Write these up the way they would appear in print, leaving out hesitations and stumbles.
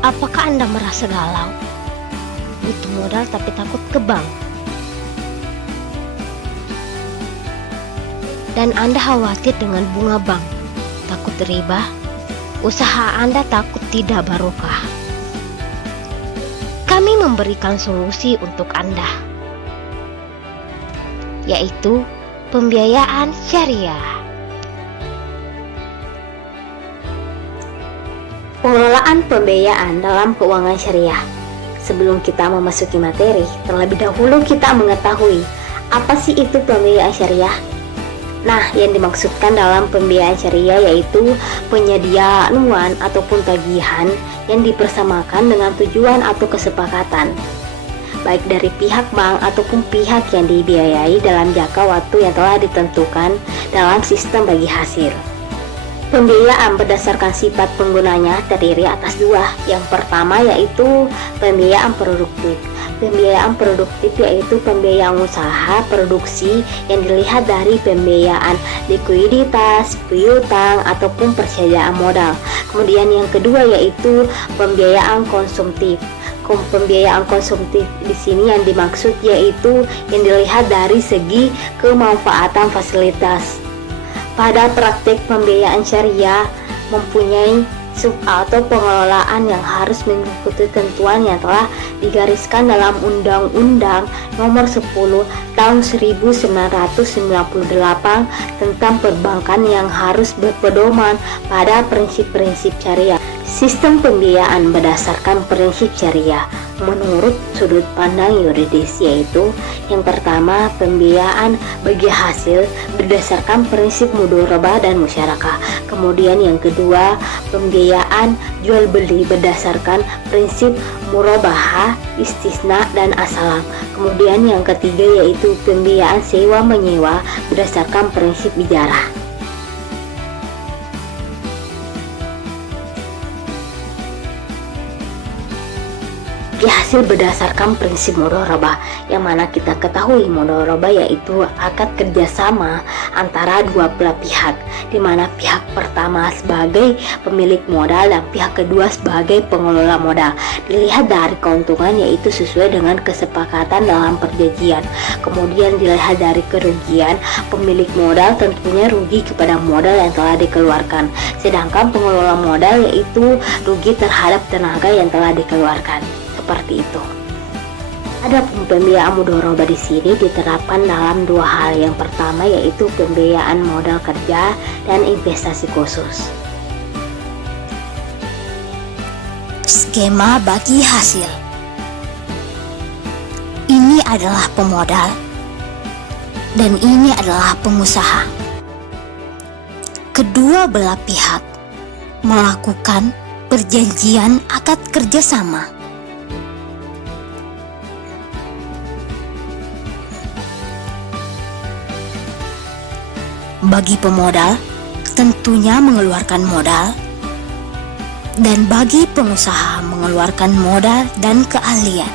Apakah Anda merasa galau? Butuh modal tapi takut ke bank? Dan Anda khawatir dengan bunga bank, takut riba? Usaha Anda takut tidak barokah? Kami memberikan solusi untuk Anda, yaitu pembiayaan syariah. Pengelolaan pembiayaan dalam keuangan syariah. Sebelum kita memasuki materi, terlebih dahulu kita mengetahui apa sih itu pembiayaan syariah. Nah, yang dimaksudkan dalam pembiayaan syariah yaitu penyediaan uang ataupun tagihan yang dipersamakan dengan tujuan atau kesepakatan, baik dari pihak bank ataupun pihak yang dibiayai dalam jangka waktu yang telah ditentukan dalam sistem bagi hasil. Pembiayaan berdasarkan sifat penggunanya terdiri atas dua. Yang pertama yaitu pembiayaan produktif. Pembiayaan produktif yaitu pembiayaan usaha produksi yang dilihat dari pembiayaan likuiditas, piutang, ataupun persediaan modal. Kemudian yang kedua yaitu pembiayaan konsumtif. Pembiayaan konsumtif di sini yang dimaksud yaitu yang dilihat dari segi kemanfaatan fasilitas. Pada praktik pembiayaan syariah mempunyai sub atau pengelolaan yang harus mengikuti ketentuan yang telah digariskan dalam Undang-Undang Nomor 10 Tahun 1998 tentang perbankan yang harus berpedoman pada prinsip-prinsip syariah. Sistem pembiayaan berdasarkan prinsip syariah menurut sudut pandang yuridis yaitu yang pertama pembiayaan bagi hasil berdasarkan prinsip mudharabah dan musyarakah. Kemudian yang kedua pembiayaan jual beli berdasarkan prinsip murabahah, istisna dan asalam. Kemudian yang ketiga yaitu pembiayaan sewa menyewa berdasarkan prinsip ijarah. Hasil berdasarkan prinsip mudharabah, yang mana kita ketahui mudharabah yaitu akad kerjasama antara dua belah pihak, di mana pihak pertama sebagai pemilik modal dan pihak kedua sebagai pengelola modal. Dilihat dari keuntungan yaitu sesuai dengan kesepakatan dalam perjanjian. Kemudian dilihat dari kerugian, pemilik modal tentunya rugi kepada modal yang telah dikeluarkan, sedangkan pengelola modal yaitu rugi terhadap tenaga yang telah dikeluarkan. Seperti itu. Ada pembiayaan mudharabah di sini diterapkan dalam dua hal. Yang pertama yaitu pembiayaan modal kerja dan investasi khusus. Skema bagi hasil. Ini adalah pemodal dan ini adalah pengusaha. Kedua belah pihak melakukan perjanjian akad kerjasama. Bagi pemodal, tentunya mengeluarkan modal, dan bagi pengusaha mengeluarkan modal dan keahlian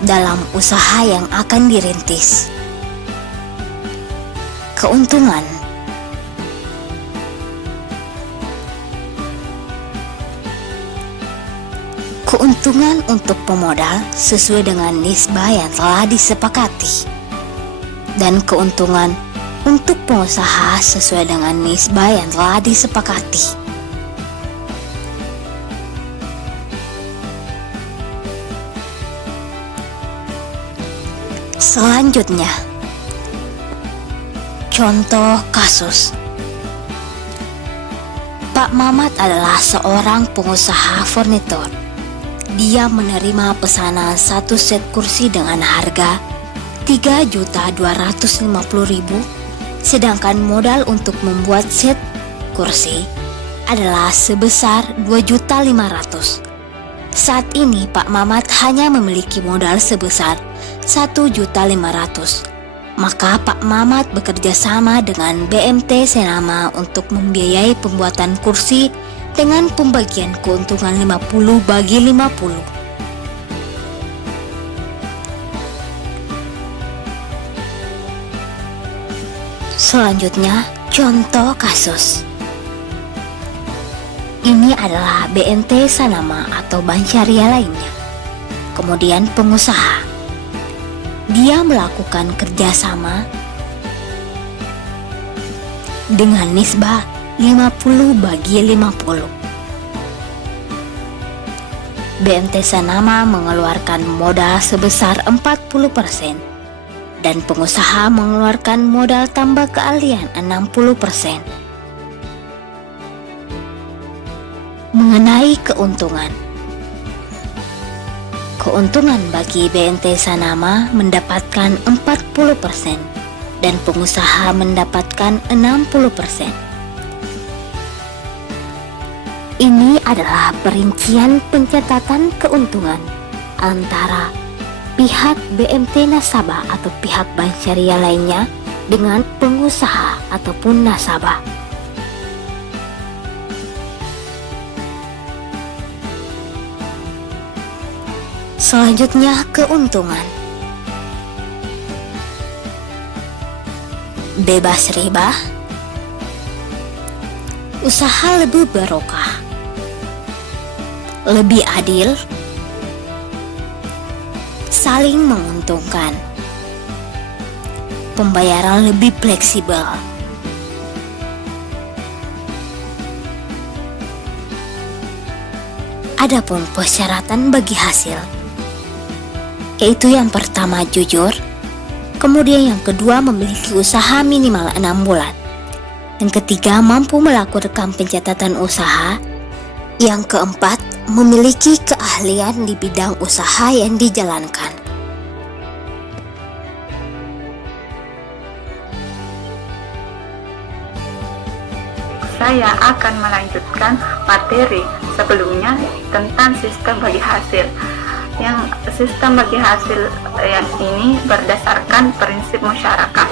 dalam usaha yang akan dirintis. Keuntungan. Keuntungan untuk pemodal sesuai dengan nisbah yang telah disepakati, dan keuntungan untuk pengusaha sesuai dengan nisbah yang telah disepakati. Selanjutnya, contoh kasus. Pak Mamat adalah seorang pengusaha furnitur. Dia menerima pesanan satu set kursi dengan harga 3.250.000, sedangkan modal untuk membuat set kursi adalah sebesar 2.500.000. Saat ini Pak Mamat hanya memiliki modal sebesar 1.500.000. Maka Pak Mamat bekerja sama dengan BMT Senama untuk membiayai pembuatan kursi dengan pembagian keuntungan 50/50. Selanjutnya, contoh kasus. Ini adalah BNT Sanama atau bank syariah lainnya. Kemudian pengusaha, dia melakukan kerjasama dengan nisbah 50/50. BNT Sanama mengeluarkan modal sebesar 40% dan pengusaha mengeluarkan modal tambah keahlian 60%. Mengenai keuntungan bagi BNT Sanama mendapatkan 40% dan pengusaha mendapatkan 60%. Ini adalah perincian pencatatan keuntungan antara pihak BMT nasabah atau pihak bank syariah lainnya dengan pengusaha ataupun nasabah. Selanjutnya, keuntungan. Bebas riba, usaha lebih barokah, lebih adil, saling menguntungkan, pembayaran lebih fleksibel. Adapun persyaratan bagi hasil, yaitu yang pertama jujur, kemudian yang kedua memiliki usaha minimal 6 bulan, yang ketiga mampu melakukan pencatatan usaha, yang keempat memiliki keahlian di bidang usaha yang dijalankan. Saya akan melanjutkan materi sebelumnya tentang sistem bagi hasil. Yang sistem bagi hasil yang ini berdasarkan prinsip musyarakah.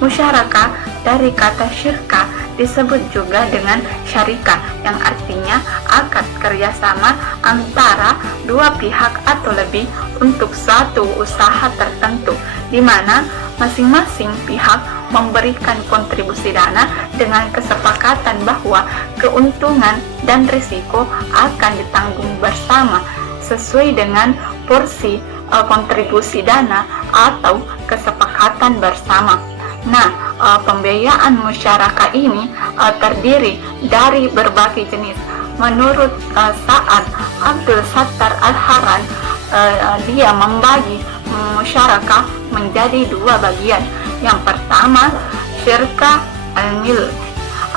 Musyarakah dari kata syirka disebut juga dengan syarikah, yang artinya akad kerjasama antara dua pihak atau lebih untuk suatu usaha tertentu, di mana masing-masing pihak memberikan kontribusi dana dengan kesepakatan bahwa keuntungan dan risiko akan ditanggung bersama sesuai dengan porsi kontribusi dana atau kesepakatan bersama. Nah, pembiayaan musyarakah ini terdiri dari berbagai jenis. Menurut Sa'ad Abdul Sattar Al-Haran, dia membagi musyarakah menjadi dua bagian. Yang pertama, syirka al-milk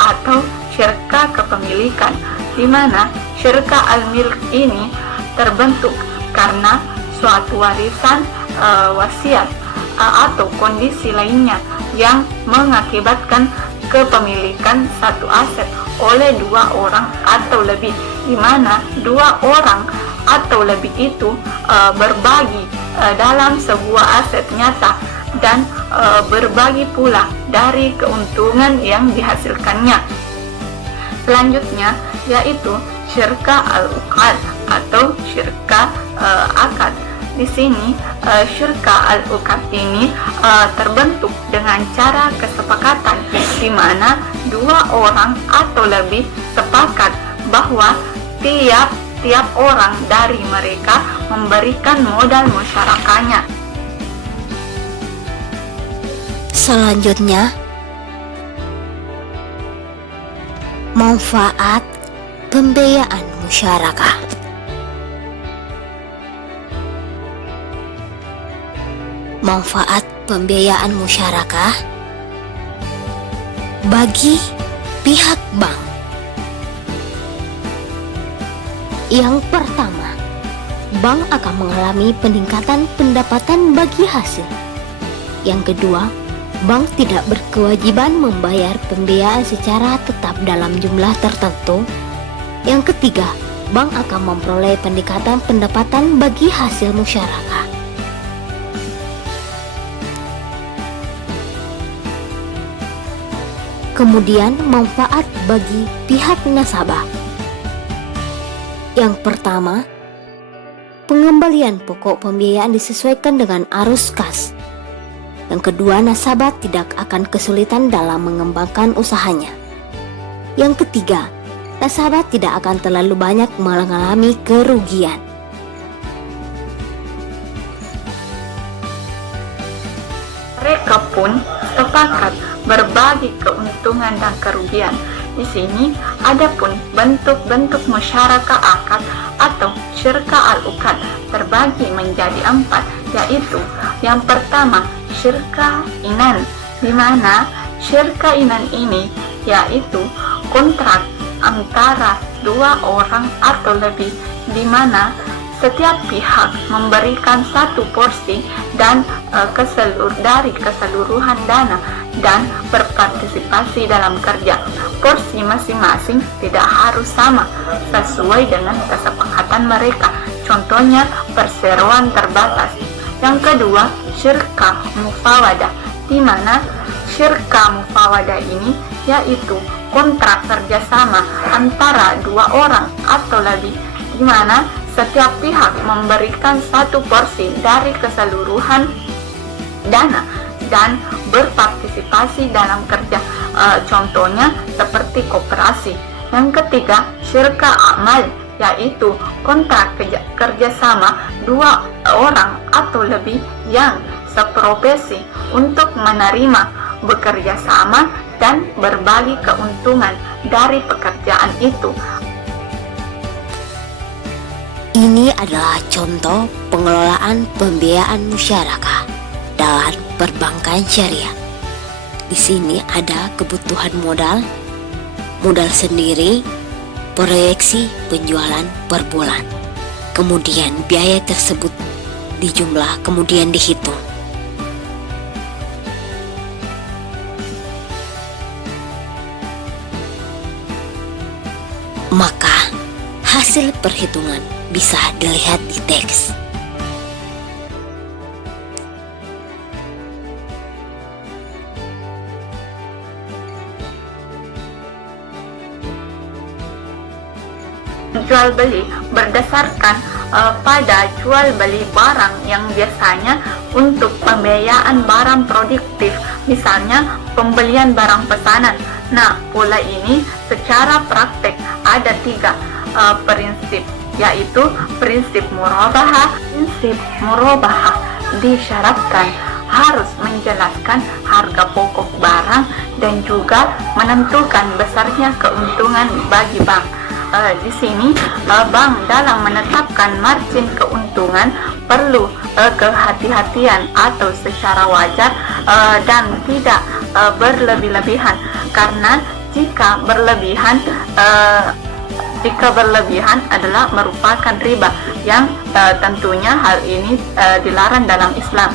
atau syirka kepemilikan, di mana syirka al-milk ini terbentuk karena suatu warisan, wasiat atau kondisi lainnya yang mengakibatkan kepemilikan satu aset oleh dua orang atau lebih, di mana dua orang atau lebih itu berbagi dalam sebuah aset nyata dan berbagi pula dari keuntungan yang dihasilkannya. Selanjutnya yaitu syirka al-uqad atau syirka akad. Di sini syirka al-uqad ini terbentuk dengan cara kesepakatan, di mana dua orang atau lebih sepakat bahwa tiap orang dari mereka memberikan modal musyarakahnya. Selanjutnya, manfaat pembiayaan musyarakah. Manfaat pembiayaan musyarakah bagi pihak bank. Yang pertama, bank akan mengalami peningkatan pendapatan bagi hasil. Yang kedua, bank tidak berkewajiban membayar pembiayaan secara tetap dalam jumlah tertentu. Yang ketiga, bank akan memperoleh peningkatan pendapatan bagi hasil musyarakah. Kemudian, manfaat bagi pihak nasabah. Yang pertama, pengembalian pokok pembiayaan disesuaikan dengan arus kas. Yang kedua, nasabah tidak akan kesulitan dalam mengembangkan usahanya. Yang ketiga, nasabah tidak akan terlalu banyak mengalami kerugian. Mereka pun sepakat berbagi keuntungan dan kerugian. Di sini ada pun bentuk-bentuk musyarakah akad atau syirka al-ukad terbagi menjadi 4, yaitu yang pertama syirka inan, di mana syirka inan ini yaitu kontrak antara 2 orang atau lebih, di mana setiap pihak memberikan 1 porsi dan dari keseluruhan dana dan berpartisipasi dalam kerja. Porsi masing-masing tidak harus sama sesuai dengan kesepakatan mereka. Contohnya perseroan terbatas. Yang kedua, syirka mufawadah, di mana syirka mufawadah ini yaitu kontrak kerjasama antara 2 orang atau lebih, di mana setiap pihak memberikan 1 porsi dari keseluruhan dana dan berpartisipasi dalam kerja. Contohnya seperti koperasi. Yang ketiga, syirka amal, yaitu kontrak kerjasama 2 orang atau lebih yang seprofesi untuk menerima bekerja sama dan berbagi keuntungan dari pekerjaan itu. Ini adalah contoh pengelolaan pembiayaan musyarakah dalam perbankan syariah. Di sini ada kebutuhan modal sendiri, proyeksi penjualan per bulan. Kemudian biaya tersebut dijumlah kemudian dihitung. Maka hasil perhitungan bisa dilihat di teks. Jual beli berdasarkan pada jual beli barang yang biasanya untuk pembiayaan barang produktif, misalnya pembelian barang pesanan. Nah, pola ini secara praktek ada 3 prinsip, yaitu prinsip murabahah. Prinsip murabahah disyaratkan harus menjelaskan harga pokok barang dan juga menentukan besarnya keuntungan bagi bank. Di sini bank dalam menetapkan margin keuntungan perlu kehati-hatian atau secara wajar dan tidak berlebih-lebihan, karena jika berlebihan adalah merupakan riba yang tentunya hal ini dilarang dalam Islam.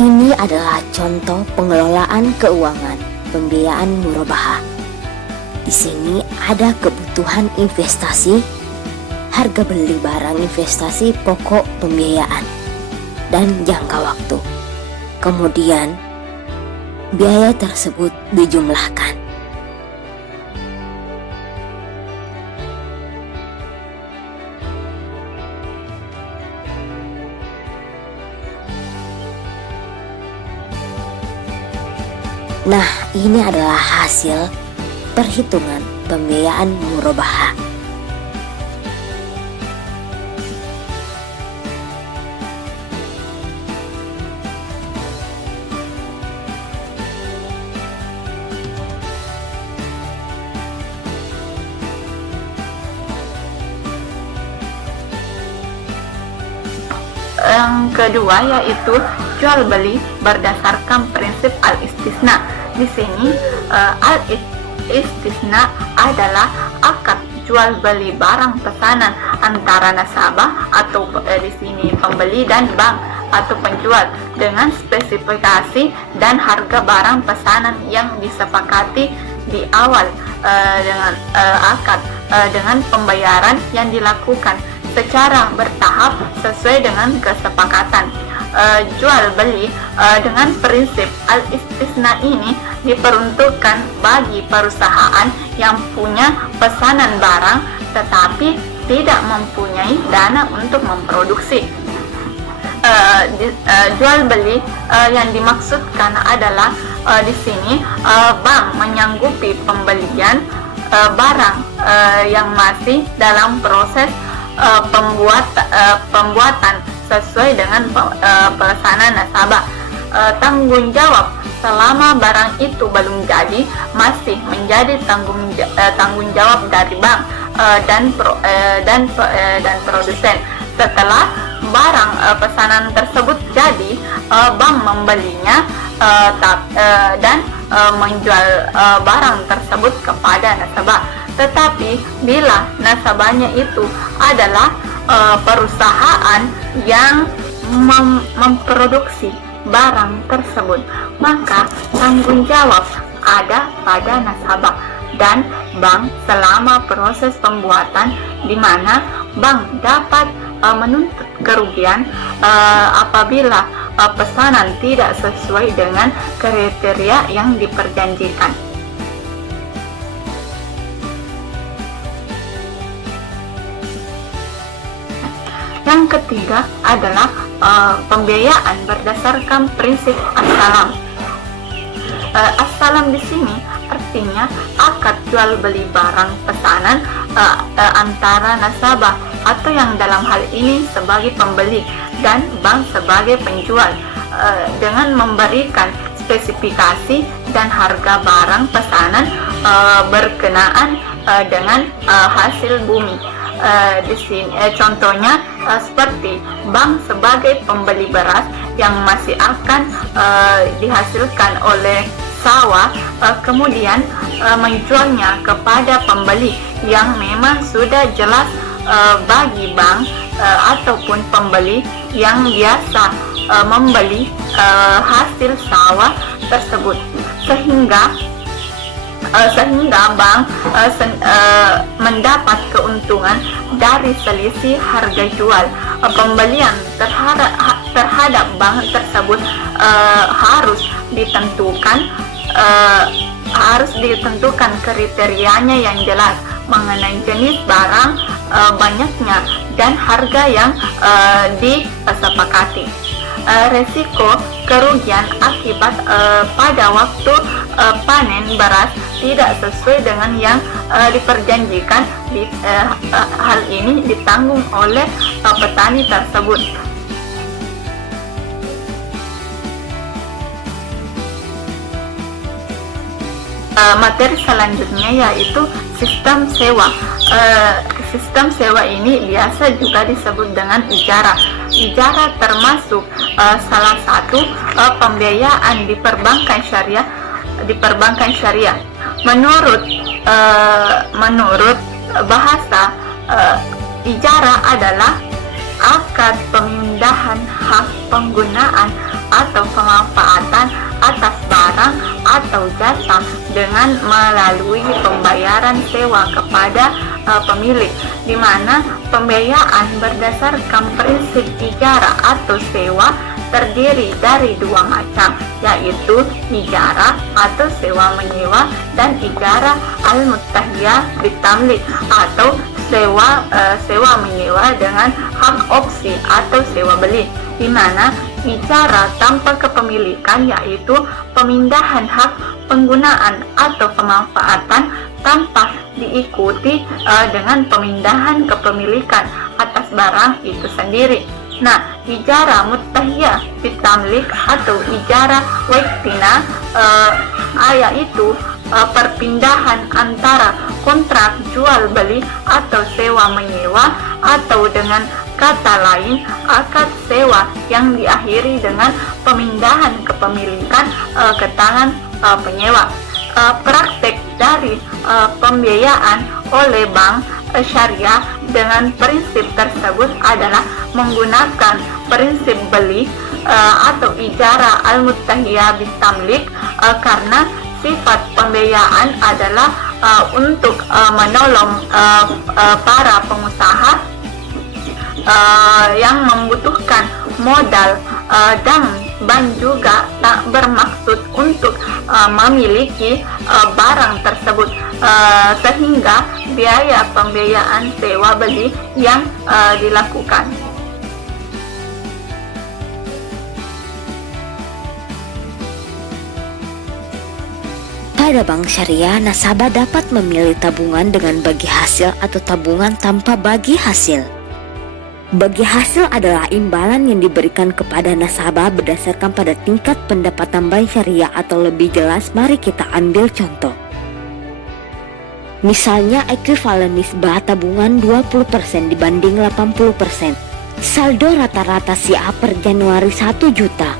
Ini adalah contoh pengelolaan keuangan pembiayaan murabahah. Di sini ada kebutuhan investasi, harga beli barang investasi pokok pembiayaan, dan jangka waktu. Kemudian biaya tersebut dijumlahkan. Nah, ini adalah hasil perhitungan pembiayaan murabahah. Yang kedua yaitu jual beli berdasarkan prinsip al-istisna. Di sini al-istisna adalah akad jual beli barang pesanan antara nasabah atau di sini pembeli dan bank atau penjual dengan spesifikasi dan harga barang pesanan yang disepakati di awal dengan akad dengan pembayaran yang dilakukan secara bertahap sesuai dengan kesepakatan. Jual beli dengan prinsip al-istisna ini diperuntukkan bagi perusahaan yang punya pesanan barang tetapi tidak mempunyai dana untuk memproduksi. Jual beli yang dimaksudkan adalah di sini bank menyanggupi pembelian barang yang masih dalam proses pembuatan sesuai dengan pelaksanaan nasabah. Tanggung jawab selama barang itu belum jadi masih menjadi tanggung jawab dari bank dan produsen. Setelah barang pesanan tersebut jadi, bank membelinya dan menjual barang tersebut kepada nasabah. Tetapi bila nasabahnya itu adalah perusahaan yang memproduksi barang tersebut, maka tanggung jawab ada pada nasabah dan bank selama proses pembuatan, di mana bank dapat menuntut kerugian apabila pesanan tidak sesuai dengan kriteria yang diperjanjikan. Yang ketiga adalah pembiayaan berdasarkan prinsip as-salam. As-salam di sini artinya akad jual beli barang pesanan antara nasabah atau yang dalam hal ini sebagai pembeli dan bank sebagai penjual, dengan memberikan spesifikasi dan harga barang pesanan berkenaan dengan hasil bumi. Di sini contohnya seperti bank sebagai pembeli beras yang masih akan dihasilkan oleh sawah, kemudian menjualnya kepada pembeli yang memang sudah jelas bagi bank ataupun pembeli yang biasa membeli hasil sawah tersebut, sehingga bank mendapat keuntungan dari selisih harga jual. Pembelian terhadap bank tersebut harus ditentukan kriterianya yang jelas mengenai jenis barang, banyaknya, dan harga yang disepakati. Resiko kerugian akibat pada waktu panen beras tidak sesuai dengan yang diperjanjikan, hal ini ditanggung oleh petani tersebut. Materi selanjutnya yaitu sistem sewa. Sistem sewa ini biasa juga disebut dengan ijarah. Ijarah termasuk salah satu pembiayaan di perbankan syariah. Menurut bahasa, ijarah adalah akad pemindahan hak penggunaan atau pemanfaatan atas barang atau jasa dengan melalui pembayaran sewa kepada pemilik, di mana pembiayaan berdasarkan prinsip ijarah atau sewa terdiri dari dua macam, yaitu ijarah atau sewa menyewa dan ijarah al-muttahiyah bitamlik atau sewa menyewa dengan hak opsi atau sewa beli, di mana ijarah tanpa kepemilikan yaitu pemindahan hak penggunaan atau pemanfaatan tanpa diikuti dengan pemindahan kepemilikan atas barang itu sendiri. Nah, ijarah muttahiyah bitamlik atau ijarah waqtina yaitu perpindahan antara kontrak jual beli atau sewa menyewa, atau dengan kata lain akad sewa yang diakhiri dengan pemindahan kepemilikan ke tangan penyewa. Praktek dari pembiayaan oleh bank syariah dengan prinsip tersebut adalah menggunakan prinsip beli atau ijarah al-muttahiyah bitamlik, karena sifat pembiayaan adalah untuk menolong para pengusaha yang membutuhkan modal, dan bank juga tak bermaksud untuk memiliki barang tersebut, sehingga biaya pembiayaan sewa beli yang dilakukan. Pada bank syariah, nasabah dapat memilih tabungan dengan bagi hasil atau tabungan tanpa bagi hasil. Bagi hasil adalah imbalan yang diberikan kepada nasabah berdasarkan pada tingkat pendapatan bank syariah, atau lebih jelas mari kita ambil contoh. Misalnya ekuivalen nisbah tabungan 20% dibanding 80%. Saldo rata-rata SIA per Januari 1 juta.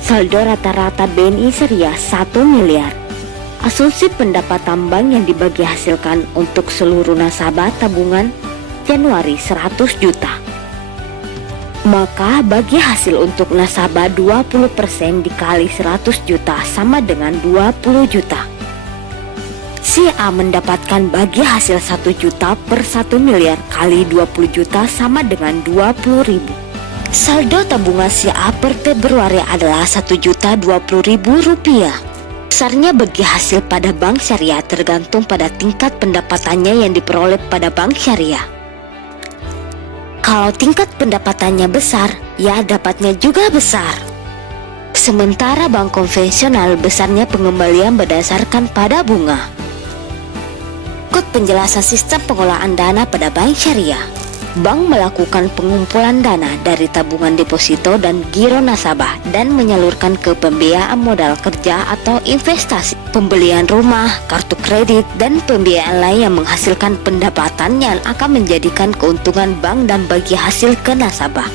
Saldo rata-rata BNI Syariah 1 miliar. Asumsi pendapatan bank yang dibagi hasilkan untuk seluruh nasabah tabungan Januari 100 juta. Maka bagi hasil untuk nasabah 20% dikali 100 juta sama dengan 20 juta. Si A mendapatkan bagi hasil 1 juta per 1 miliar kali 20 juta sama dengan 20 ribu. Saldo tabungan si A per Februari adalah 1.020.000 rupiah. Besarnya bagi hasil pada bank syariah tergantung pada tingkat pendapatannya yang diperoleh pada bank syariah. Kalau tingkat pendapatannya besar, ya dapatnya juga besar. Sementara bank konvensional besarnya pengembalian berdasarkan pada bunga. Ikut penjelasan sistem pengelolaan dana pada bank syariah. Bank melakukan pengumpulan dana dari tabungan deposito dan giro nasabah dan menyalurkan ke pembiayaan modal kerja atau investasi, pembelian rumah, kartu kredit, dan pembiayaan lain yang menghasilkan pendapatan yang akan menjadikan keuntungan bank dan bagi hasil ke nasabah.